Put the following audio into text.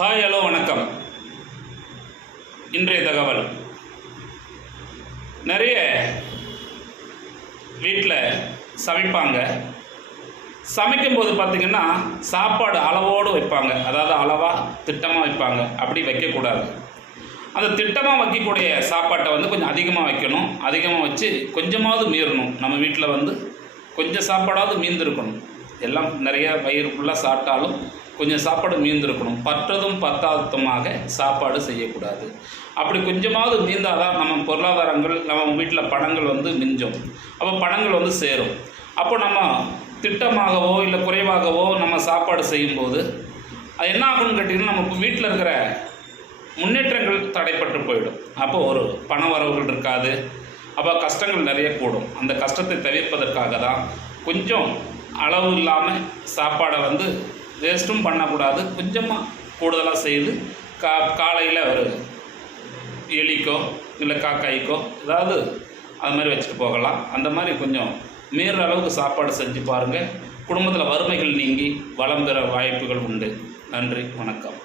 Hi hello வணக்கம். இன்றைய தகவல், நிறைய வீட்டில் சமைப்பாங்க. சமைக்கும்போது பார்த்திங்கன்னா சாப்பாடு அளவோடு வைப்பாங்க. அதாவது அளவாக திட்டமாக வைப்பாங்க. அப்படி வைக்கக்கூடாது. அந்த திட்டமாக வைக்கக்கூடிய சாப்பாட்டை கொஞ்சம் அதிகமாக வைக்கணும். அதிகமாக வச்சு கொஞ்சமாவது மீறணும். நம்ம வீட்டில் கொஞ்சம் சாப்பாடாவது மீந்திருக்கணும். எல்லாம் நிறைய வயிறு ஃபுல்லாக சாப்பிட்டாலும் கொஞ்சம் சாப்பாடு மீந்திருக்கணும். பற்றதும் பத்தாததுமாக சாப்பாடு செய்யக்கூடாது. அப்படி கொஞ்சமாவது மீந்தால் தான் நம்ம பொருளாதாரங்கள், நம்ம வீட்டில் பணங்கள் மிஞ்சும். அப்போ பணங்கள் சேரும். அப்போ நம்ம திட்டமாகவோ இல்லை குறைவாகவோ நம்ம சாப்பாடு செய்யும்போது அது என்ன ஆகும்னு கேட்டிங்கன்னா, நம்ம வீட்டில் இருக்கிற முன்னேற்றங்கள் தடைப்பட்டு போயிடும். அப்போது ஒரு பண வரவுகள் இருக்காது. அப்போ கஷ்டங்கள் நிறைய கூடும். அந்த கஷ்டத்தை தவிர்ப்பதற்காக தான் கொஞ்சம் அளவு இல்லாமல் சாப்பாடை வேஸ்ட்டும் பண்ணக்கூடாது. கொஞ்சமாக கூடுதலாக செய்து காலையில் ஒரு எலிக்கோ இல்லை காக்காய்க்கோ ஏதாவது அது மாதிரி வச்சுட்டு போகலாம். அந்த மாதிரி கொஞ்சம் மீறுற அளவுக்கு சாப்பாடு செஞ்சு பாருங்கள். குடும்பத்தில் வறுமைகள் நீங்கி வளம் பெற வாய்ப்புகள் உண்டு. நன்றி, வணக்கம்.